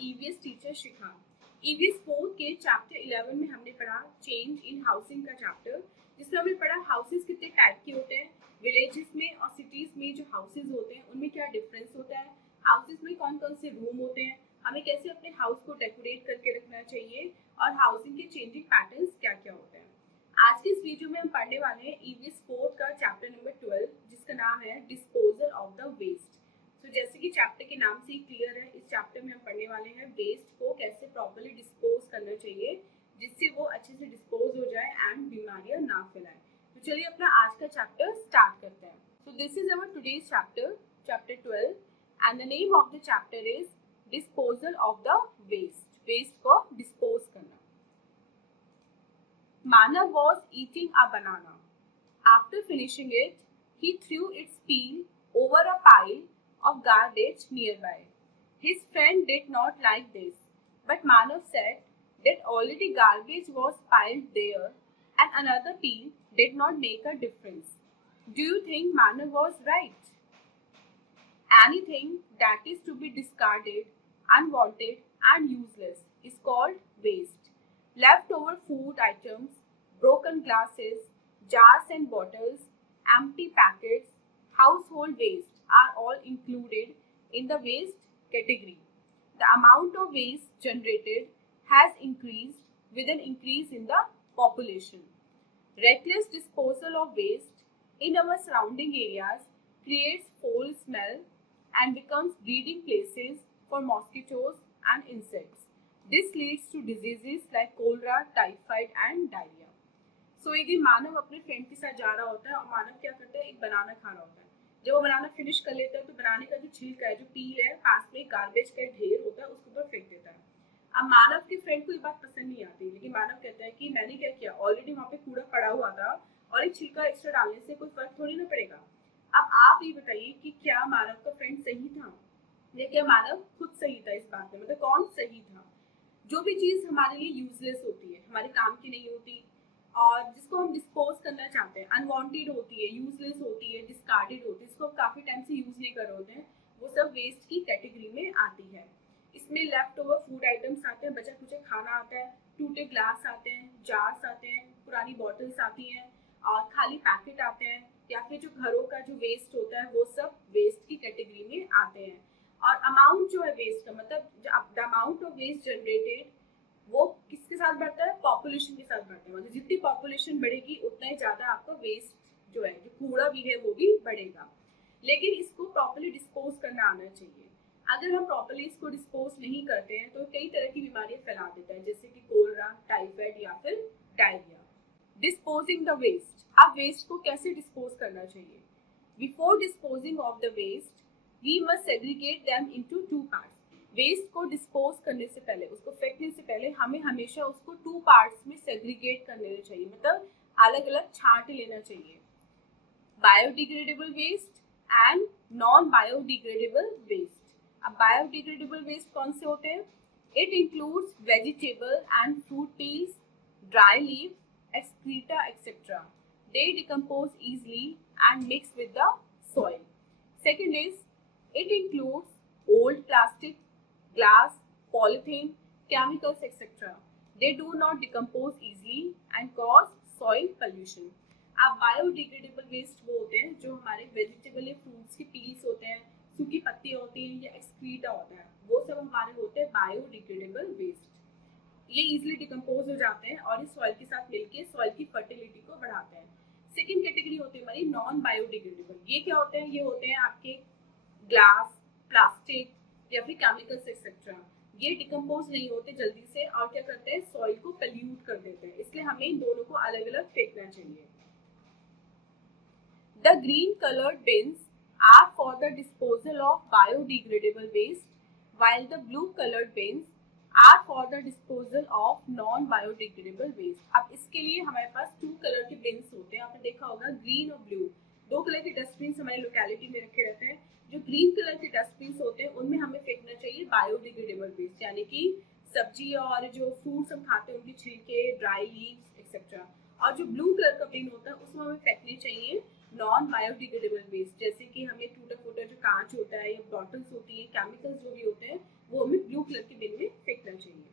EVS teacher शिखा। EVS 4 के chapter 11 में हमने पढ़ा चेंज इन हाउसिंग का चैप्टर, जिसमें हमने पढ़ा हाउसेस कितने टाइप के होते हैं, विलेजेस में और सिटीज में जो हाउसेस होते हैं उनमें क्या डिफरेंस होता है, हाउसेस में कौन कौन से रूम होते हैं, हमें कैसे अपने हाउस को डेकोरेट करके रखना चाहिए और हाउसिंग के चेंजिंग पैटर्न्स क्या क्या होते हैं। आज के इस वीडियो में हम पढ़ने वाले हैं ईवीएस 4 का चैप्टर नंबर 12, जिसका नाम है डिस्पोजल ऑफ द वेस्ट। तो जैसे कि चैप्टर के नाम से ही क्लियर है, इस चैप्टर में हम पढ़ने वाले हैं वेस्ट को कैसे प्रॉपर्ली डिस्पोज करना चाहिए जिससे वो अच्छे से डिस्पोज हो जाए एंड बीमारियां ना फैलाए। तो चलिए अपना आज का चैप्टर स्टार्ट करते हैं। So this is our today's chapter, chapter 12, and the name of the chapter is disposal of the waste. Waste को डिस्पोज करना। Manav was eating a banana. After finishing it, he threw its peel over a pile of garbage nearby. His friend did not like this, but Manav said that already garbage was piled there and another peel did not make a difference. Do you think Manav was right? Anything that is to be discarded, unwanted and useless is called waste. Leftover food items, broken glasses, jars and bottles, empty packets, household waste are all included in the waste category. The amount of waste generated has increased with an increase in the population. Reckless disposal of waste in our surrounding areas creates foul smell and becomes breeding places for mosquitoes and insects. This leads to diseases like cholera, typhoid and diarrhea. So एक दिन मानव अपने friend के साथ जा रहा होता है और मानव क्या करता है, एक बनाना खा रहा होता है। जब वो बनाना फिनिश कर लेता है तो बनाने का जो छिलका है, जो पील है, पास में गार्बेज का ढेर होता है, उसके ऊपर फेंक देता है। अब मानव के फ्रेंड को ये बात पसंद नहीं आती, लेकिन मानव कहता है कि मैंने क्या किया, ऑलरेडी वहाँ पे कूड़ा पड़ा हुआ था और एक छिलका एक्स्ट्रा डालने से कोई फर्क थोड़ी ना पड़ेगा। अब आप ये बताइए कि क्या मानव का फ्रेंड सही था या क्या मानव खुद सही था इस बात में, मतलब कौन सही था। जो भी चीज हमारे लिए यूजलेस होती है, हमारे काम की नहीं होती और जिसको हम डिस्पोज करना चाहते हैं, अनवांटेड होती है, यूजलेस होती है, डिस्कार्डेड होती है, इसको हम काफी टाइम से यूज नहीं कर रहे होते हैं, वो सब वेस्ट की कैटेगरी में आती है। इसमें लेफ्ट ओवर फूड आइटम्स आते हैं, बचा कुचा खाना आता है, टूटे ग्लास आते हैं, जार्स आते हैं, पुरानी बॉटल्स आती हैं और खाली पैकेट आते हैं, या फिर जो घरों का जो वेस्ट होता है वो सब वेस्ट की कैटेगरी में आते हैं। और अमाउंट जो है वेस्ट का, मतलब the amount of waste generated, वो किसके साथ बढ़ता है, पॉपुलेशन के साथ बढ़ता है। मतलब जितनी पॉपुलेशन बढ़ेगी उतना ही ज्यादा आपका वेस्ट जो है, जो कूड़ा भी है वो भी बढ़ेगा। लेकिन इसको प्रॉपर्ली डिस्पोज करना आना चाहिए। अगर हम प्रॉपर्ली इसको डिस्पोज नहीं करते हैं तो कई तरह की बीमारियां फैला देता है, जैसे कि कोलरा, टाइफाइड या फिर डायरिया। Disposing the waste. अब वेस्ट को कैसे डिस्पोज करना चाहिए। Before disposing of the waste we must segregate them into two parts. Waste को डिस्पोज करने से पहले, उसको फेंकने से पहले हमें हमेशा उसको टू पार्ट्स में सेग्रीगेट कर लेना चाहिए, मतलब अलग अलग छांट लेना चाहिए। Biodegradable waste and non biodegradable waste. अब बायोडिग्रेडेबल वेस्ट कौन से होते हैं, it includes vegetable and fruit peels, dry leaves, excreta, etc. They decompose easily and mix with the soil. Second is, it includes old plastic, glass, polythene, chemicals, etc. They do not decompose easily and cause soil pollution. अब biodegradable waste वो होते हैं जो हमारे vegetable या fruits के peels होते हैं, सूखी पत्तियां होती हैं या एक्सक्रीटा होता है, वो सब हमारे होते हैं बायोडिग्रेडेबल वेस्ट। ये इजीली डिकम्पोज हो जाते हैं और इस सॉइल के साथ मिलके सॉइल की फर्टिलिटी को बढ़ाते हैं। सेकंड कैटेगरी होती है हमारी नॉन बायोडिग्रेडेबल। ये क्या होते हैं, ये होते हैं आपके ग्लास, प्लास्टिक या फिर केमिकल्स एक्सेट्रा। ये डिकम्पोज नहीं होते जल्दी से और क्या करते हैं, सॉइल को पल्यूट कर देते हैं, इसलिए हमें इन दोनों को अलग अलग फेंकना चाहिए। The green coloured bins are for the disposal of biodegradable waste, while the blue colored bins are for the disposal of non biodegradable waste. अब इसके लिए हमारे पास 2 कलर के बिन्स होते हैं, आपने देखा होगा ग्रीन और ब्लू, 2 कलर के डस्टबिन हमारे लोकेलिटी में रखे रहते हैं। जो ग्रीन कलर के डस्टबिन होते हैं उनमें हमें फेंकना चाहिए बायोडिग्रेडेबल वेस्ट, यानी कि सब्जी और जो फ्रूट्स हम खाते हैं उनके छिलके, ड्राई लीव्स एक्सेट्रा। और जो ब्लू कलर का बिन होता है उसमें हमें फेंकने चाहिए नॉन बायोडिग्रेडेबल वेस्ट, जैसे कि हमें टूटा फूटा जो कांच होता है या बॉटल्स होती है, केमिकल्स जो भी होते हैं वो हमें ब्लू कलर के बिन में फेंकना चाहिए।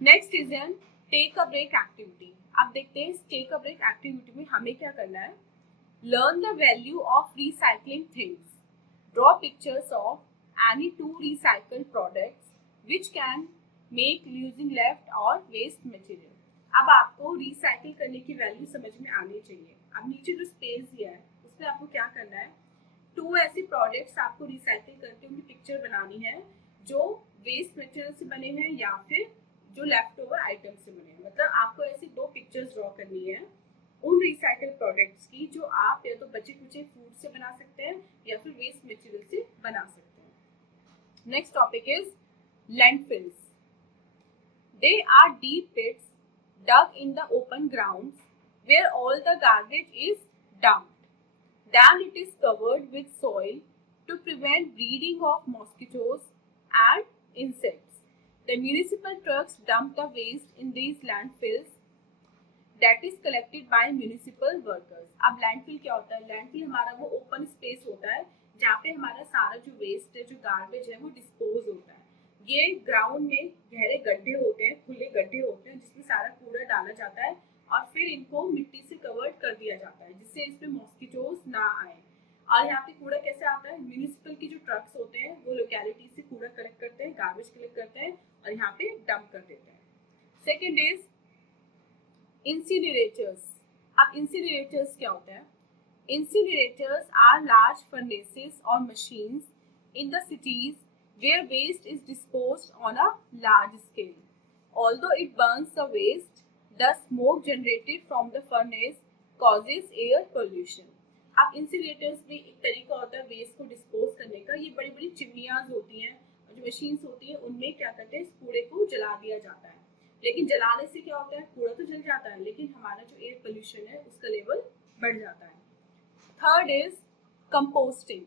Next is an take a break activity. अब देखते हैं इस टेक अ ब्रेक एक्टिविटी में हमें क्या करना है। Learn the value of recycling things. Draw pictures of any two recycled products which can make using left और वेस्ट मटेरियल। अब आपको रिसाइकिल करने की वैल्यू समझ में आनी चाहिए। अब नीचे जो स्पेस दिया है उसमें आपको क्या करना है, टू ऐसे प्रोडक्ट्स आपको रिसाइकिल करके उनकी पिक्चर बनानी है जो वेस्ट मटेरियल से बने हैं या फिर जो लेफ्ट ओवर आइटम से बने हैं। मतलब आपको ऐसी दो पिक्चर्स ड्रॉ करनी है उन रिसाइकिल प्रोडक्ट्स की जो आप या तो बचे कुचे फूड से बना सकते हैं या फिर वेस्ट मटेरियल से बना सकते हैं। Next topic is landfills. They are deep pits dug in the open grounds where all the garbage is dumped. Then it is covered with soil to prevent breeding of mosquitoes and insects. The municipal trucks dump the waste in these landfills that is collected by municipal workers. अब landfill क्या होता है? Landfill हमारा वो open space होता है जहाँ पे हमारा सारा जो वेस्ट है, जो गार्बेज है, वो डिस्पोज होता है। ये ग्राउंड में गहरे गड्ढे होते हैं, खुले गड्ढे होते हैं जिसमें सारा कूड़ा डाला जाता है और फिर इनको मिट्टी से कवर्ड कर दिया जाता है जिससे इसमें मॉस्किटोज ना आए। और यहाँ पे कूड़ा कैसे आता है? म्यूनिसिपल की जो ट्रक्स होते हैं वो लोकेलिटी से कूड़ा कलेक्ट करते हैं, गार्बेज कलेक्ट करते हैं और यहाँ पे डंप कर देते हैं। Second is incinerators. अब इंसिनरेटर्स क्या होता है? Incinerators are large furnaces or machines in the cities where waste is disposed on a large scale. Although it burns the waste, the smoke generated from the furnace causes air pollution. अब incinerators में एक तरीका होता है waste को dispose करने का। ये बड़ी बड़ी चिमनियाज होती हैं और जो मशीन्स होती हैं उनमें क्या करते हैं, इस कूड़े को जला दिया जाता है। लेकिन जलाने से क्या होता है? कूड़ा तो जल जाता है लेकिन हमारा जो एयर पोल्यूशन है उसका लेवल बढ़ जाता है। Third is composting.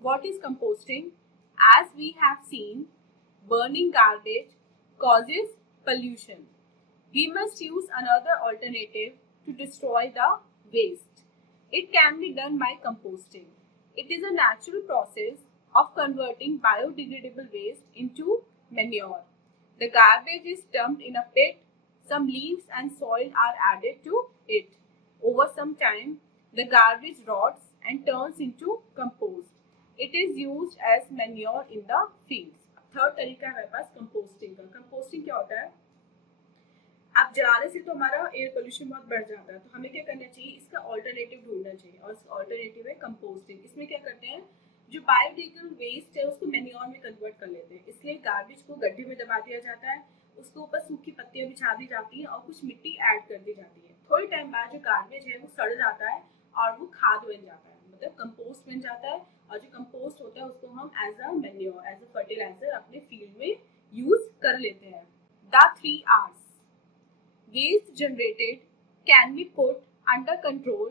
What is composting? As we have seen, burning garbage causes pollution. We must use another alternative to destroy the waste. It can be done by composting. It is a natural process of converting biodegradable waste into manure. The garbage is dumped in a pit. Some leaves and soil are added to it. Over some time, the garbage rots and turns into compost. It is used as manure in the fields. Third तरीका है हमारे पास composting का। Composting क्या होता है? अब जलाने से तो हमारा एयर पोल्यूशन बहुत बढ़ जाता है, तो हमें क्या करना चाहिए, इसका ऑल्टरनेटिव ढूंढना चाहिए और इसका ऑल्टरनेटिव है कंपोस्टिंग। इसमें क्या करते हैं, जो बायोडिग्रेडेबल वेस्ट है उसको मैन्योर में कन्वर्ट कर लेते हैं। इसलिए गार्बेज को गड्ढे में दबा दिया जाता है, उसके ऊपर सूखी पत्तियां बिछा दी जाती हैं और कुछ मिट्टी ऐड कर दी जाती है। थोड़े टाइम बाद जो गार्बेज है वो सड़ जाता है और वो खाद बन जाता है, मतलब कंपोस्ट बन जाता है। और जो कंपोस्ट होता है उसको हम as a manure, as a fertiliser अपने फील्ड में यूज कर लेते हैं। The 3 R's. Waste generated can be put under control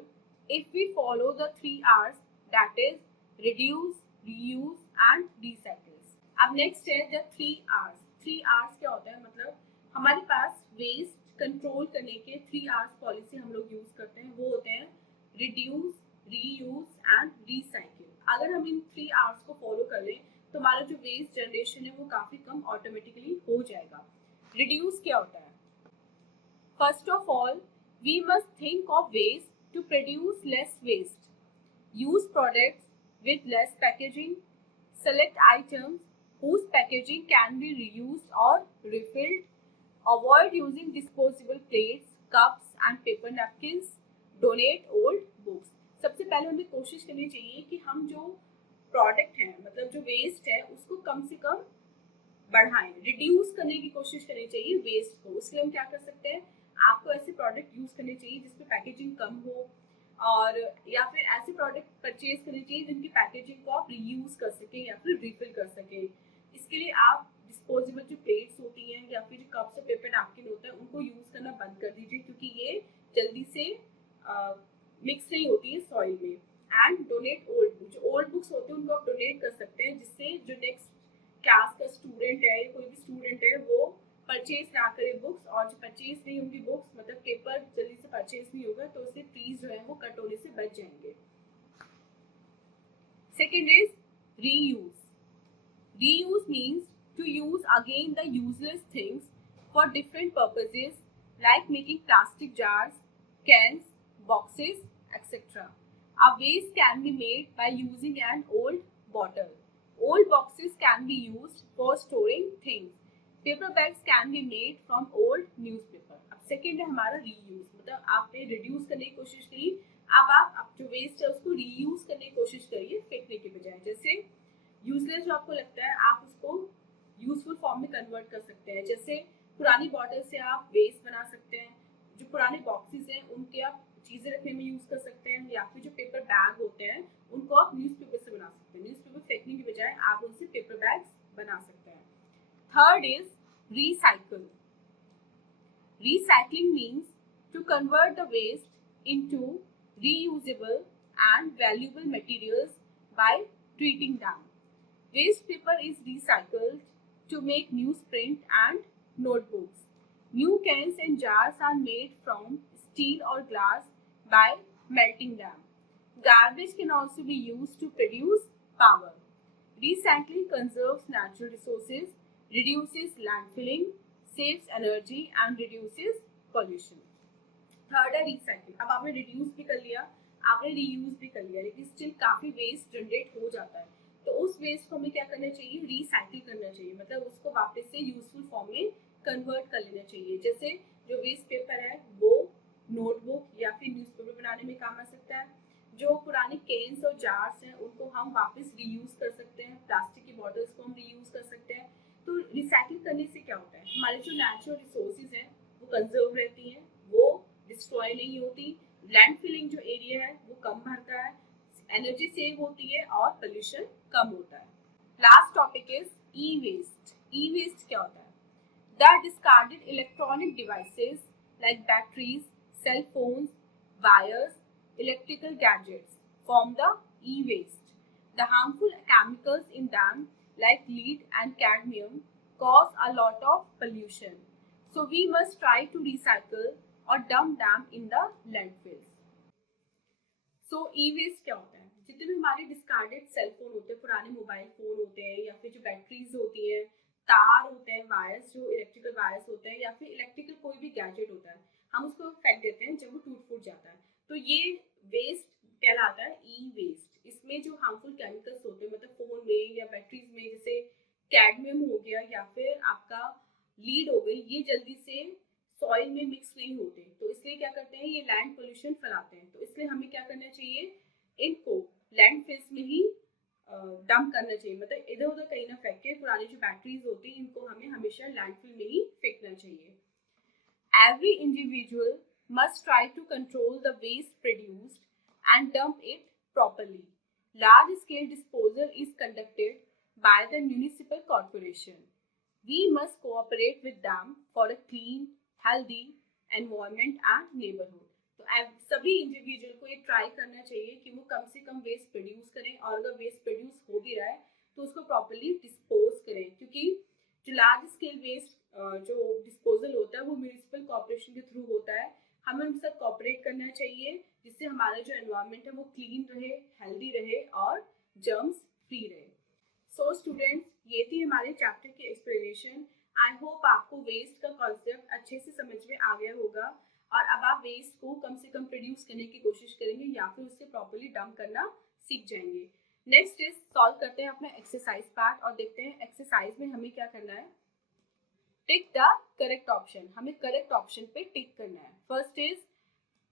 if we follow the 3 R's, that is reduce, reuse and recycle. अब नेक्स्ट है द 3 R's. 3 R's क्या होता है? मतलब हमारे पास वेस्ट कंट्रोल करने के 3 R's पॉलिसी हम लोग यूज करते हैं। वो होते हैं रिड्यूस, रीयूज एंड रिसाइकिल। अगर हम इन 3 R's को फॉलो कर लें तो हमारा जो वेस्ट जनरेशन है वो काफी कम ऑटोमेटिकली हो जाएगा। रिड्यूस क्या होता है? First of all, we must think of ways to produce less waste. Use products with less packaging. Select items whose packaging can be reused or refilled. Avoid using disposable plates, cups and paper napkins. Donate old books. सबसे पहले हमें कोशिश करनी चाहिए कि हम जो product हैं, मतलब जो वेस्ट है, उसको कम से कम बढ़ाएं, रिड्यूस करने की कोशिश करनी चाहिए वेस्ट को। उसके लिए हम क्या कर सकते हैं, आपको ऐसे प्रोडक्ट यूज करने चाहिए जिसमें पैकेजिंग कम हो, और या फिर ऐसे प्रोडक्ट परचेज करने चाहिए जिनकी पैकेजिंग को आप रीयूज कर सकें या फिर रिफिल कर सकें। इसके लिए आप डिस्पोजेबल जो प्लेट्स होती हैं या फिर जो कप्स और पेपर नैपकिन होता है उनको यूज करना बंद कर दीजिए, क्योंकि ये जल्दी से मिक्स नहीं होती है सॉइल में। एंड डोनेट ओल्ड बुक्स, जो ओल्ड बुक्स होते हैं उनको आप डोनेट कर सकते हैं, जिससे जो नेक्स्ट क्लास का स्टूडेंट है, कोई भी स्टूडेंट है, वो परचेज ना करे बुक्स, और जो परचेज नहीं होंगी बुक्स, मतलब पेपर जल्दी से परचेज नहीं होगा तो उससे ट्रीज जो है वो कट होने से बच जाएंगे। Second is reuse. Reuse means to use again the useless things for different purposes like making plastic jars, cans, boxes, etc. A vase can be made by using an old bottle. Old boxes can be used for storing things. Paper bags can be made from old newspaper. अब second है हमारा reuse, मतलब आपने reduce करने की कोशिश की, अब आप जो वेस्ट है उसको रीयूज करने की कोशिश करिए फेंकने के बजाय। जैसे यूजलेस जो आपको लगता है आप उसको यूजफुल फॉर्म में कन्वर्ट कर सकते हैं। जैसे पुरानी बॉटल से आप वेस्ट बना सकते हैं, जो पुराने बॉक्सेस हैं उनके आप चीज़ें रखने में यूज़ कर सकते हैं, या फिर जो पेपर बैग होते हैं उनको आप न्यूज़पेपर से बना सकते हैं। न्यूज़पेपर फेंकने की बजाय आप उनसे पेपर बैग्स बना सकते हैं। Third is recycle. Recycling means to convert the waste into reusable and valuable materials by treating them. Waste paper is recycled to make newsprint and notebooks. New cans and jars are made from steel or glass by melting them. Garbage can also be used to produce power. Recycling conserves natural resources, reduces landfilling, saves energy and reduces pollution. Third है recycle. अब आपने reduce भी कर लिया, आपने reuse भी कर लिया, लेकिन स्टिल काफी वेस्ट जनरेट हो जाता है, तो उस वेस्ट को हमें क्या करना चाहिए, रिसाइकिल करना चाहिए, मतलब उसको वापस से यूजफुल फॉर्म में कन्वर्ट कर लेना चाहिए। जैसे जो वेस्ट पेपर है वो नोटबुक या फिर न्यूज़पेपर बनाने में काम आ सकता है। जो पुराने केन्स और जार्स हैं उनको हम वापस रीयूज कर सकते हैं, प्लास्टिक की बॉटल्स को हम रीयूज कर सकते हैं। तो रिसाइकिल करने से क्या होता है, हमारे जो नेचुरल रिसोर्सेज हैं वो कंजर्व रहती हैं, वो डिस्ट्रॉय नहीं होती, लैंड फिलिंग जो एरिया है वो कम भरता है, एनर्जी सेव होती है और पोल्यूशन कम होता है। Last topic is e waste. E waste क्या होता है, the discarded electronic devices like batteries, cell phones, wires, electrical gadgets form the e-waste. The harmful chemicals in them like lead and cadmium cause a lot of pollution. So we must try to recycle or dump them in the landfills. So e-waste क्या होता है, जितने भी हमारे discarded cell phone होते हैं, पुराने mobile phone होते हैं, या फिर जो बैटरीज होती हैं, तार होते हैं, वायर्स जो इलेक्ट्रिकल वायर्स होते हैं, या फिर इलेक्ट्रिकल कोई भी गैजेट होता है, हम उसको फेंक देते हैं जब वो टूट फूट जाता है, तो ये वेस्ट कहलाता है ई वेस्ट। इसमें जो हार्मफुल केमिकल्स होते हैं, मतलब फोन में या बैटरीज में, जैसे कैडमियम हो गया या फिर आपका लीड हो गई, ये जल्दी से सॉइल में मिक्स नहीं होते, तो इसलिए क्या करते हैं, ये लैंड पोल्यूशन फैलाते हैं। तो इसलिए हमें क्या करना चाहिए, इनको लैंडफिल्स में ही डंप करना चाहिए, मतलब इधर उधर कहीं ना फेंके। पुरानी जो बैटरीज होती हैं इनको हमें हमेशा लैंडफिल में ही फेंकना चाहिए। Every individual must try to control the waste produced and dump it properly. Large-scale disposal is conducted by the municipal corporation. We must cooperate with them for a clean, healthy environment and neighborhood. तो सभी individual को ये try करना चाहिए कि वो कम से कम waste produce करें, और अगर वेस्ट प्रोड्यूस हो भी रहा है तो उसको प्रॉपर्ली डिस्पोज करें, क्योंकि जो लार्ज स्केल वेस्ट जो डिस्पोजल होता है वो म्यूनिसिपल कॉर्पोरेशन के थ्रू होता है। हमें उनके साथ कॉपरेट करना चाहिए जिससे हमारा जो एनवायरनमेंट है वो क्लीन रहे, हेल्दी रहे और जर्म्स फ्री रहे। सो स्टूडेंट्स, ये थी हमारे चैप्टर की एक्सप्लेनेशन। आई होप आपको वेस्ट का कॉन्सेप्ट अच्छे से समझ में आ गया होगा, और अब आप वेस्ट को कम से कम प्रोड्यूस करने की कोशिश करेंगे या फिर उससे प्रॉपर्ली डंप करना सीख जाएंगे। नेक्स्ट इज सॉल्व करते हैं अपना एक्सरसाइज पार्ट और देखते हैं एक्सरसाइज में हमें क्या करना है। टिक द करेक्ट ऑप्शन, हमें करेक्ट ऑप्शन पे टिक करना है। First is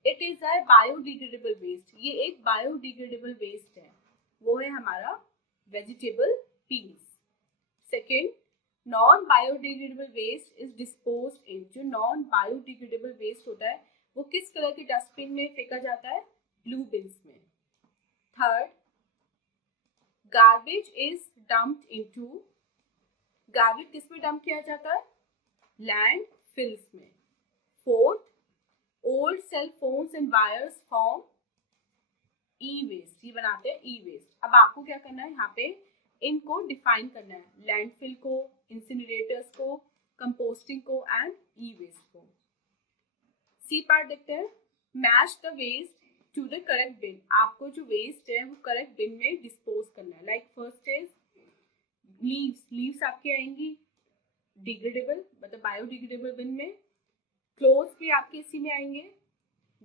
it is a biodegradable waste, ये एक बायोडिग्रेडेबल वेस्ट है, वो है हमारा vegetable peels. Second, non biodegradable waste is disposed in, जो नॉन बायोडिग्रेडेबल वेस्ट होता है वो किस कलर के डस्टबिन में फेंका जाता है, ब्लू बिन्स में। Third, garbage is dumped into, garbage किस में डंप किया जाता है, लैंड फिल्स में। Fourth, old cell phones and wires form e waste, ये बनाते हैं ई वेस्ट। अब आपको क्या करना है, यहाँ पे इनको डिफाइन करना है, लैंडफिल को, इंसिनरेटर्स को, कंपोस्टिंग को एंड ई वेस्ट को। सी पार्ट देखते हैं, match the waste to the correct bin, आपको जो वेस्ट है वो करेक्ट बिन में डिस्पोज करना है। लाइक फर्स्ट इज लीव्स आपके आएंगी डिग्रेडेबल मतलब बायोडिग्रेडेबल बिन में। क्लोथ्स भी आपके इसी में आएंगे।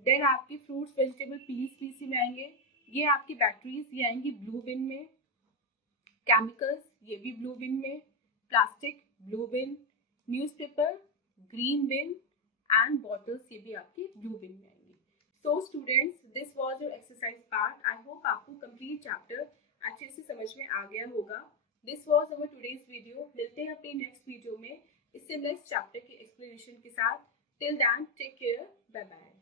देन आपके फ्रूट्स वेजिटेबल पीस भी इसी में आएंगे। ये आपकी बैटरीज ये आएंगी ब्लू बिन में। केमिकल्स ये भी ब्लू बिन में। Plastic blue bin. Newspaper green bin and bottles ये भी आपके ब्लू बिन में आएंगे। So students, this was your exercise part. I hope आपको कंप्लीट चैप्टर अच्छे से समझ में आ गया होगा। This was our today's video. मिलते हैं अपनी नेक्स्ट वीडियो में इससे नेक्स्ट चैप्टर के एक्सप्लेनेशन के साथ। Till then take care, bye bye.